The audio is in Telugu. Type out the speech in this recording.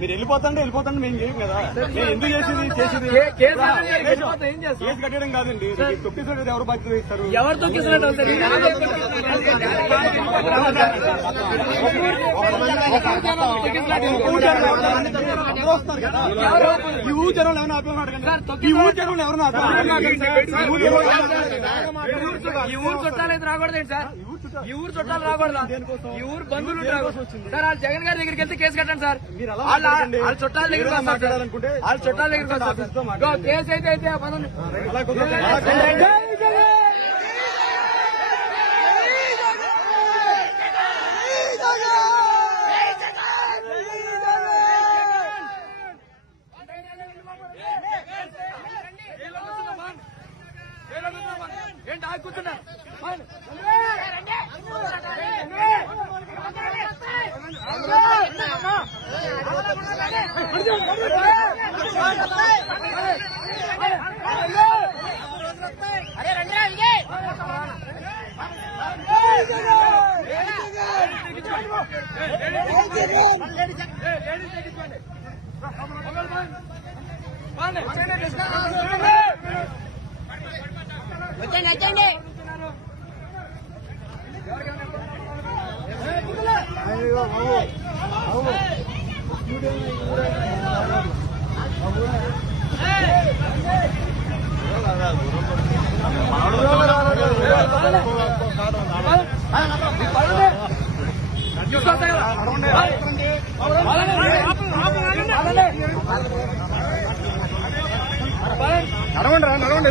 మీరు వెళ్ళిపోతాంటే వెళ్ళిపోతాంటే మేము చేయం కదా. మేము ఎందుకు చేసేది? చేసేది కేసు కట్టడం కాదండి. తొక్కిసోటి ఎవరు బాధ్యత ఇస్తారు ఎవరు తొక్కిసినట్టు ఈ ఊరు జనం ఎవరు ఆపేమాట ఈ ఊరు జనం ఎవరు ఈ ఊరు చుట్టాలు అయితే రాకూడదు సార్ ఈ ఊరు చుట్టాలు రాకూడదు ఈ ఊరు బంధువులు సార్ వాళ్ళు జగన్ గారి దగ్గరికి వెళ్తే కేసు కట్టండి సార్ వాళ్ళ చుట్టాల దగ్గరికి వాళ్ళ చుట్టాల దగ్గరికి కేసు అయితే అయితే పదండి అలా కుదరదు. అలా కుదరదు. ఏంటి ఆగుతున్నారు వచ్చండి వచ్చండి నడవండి నడవండి,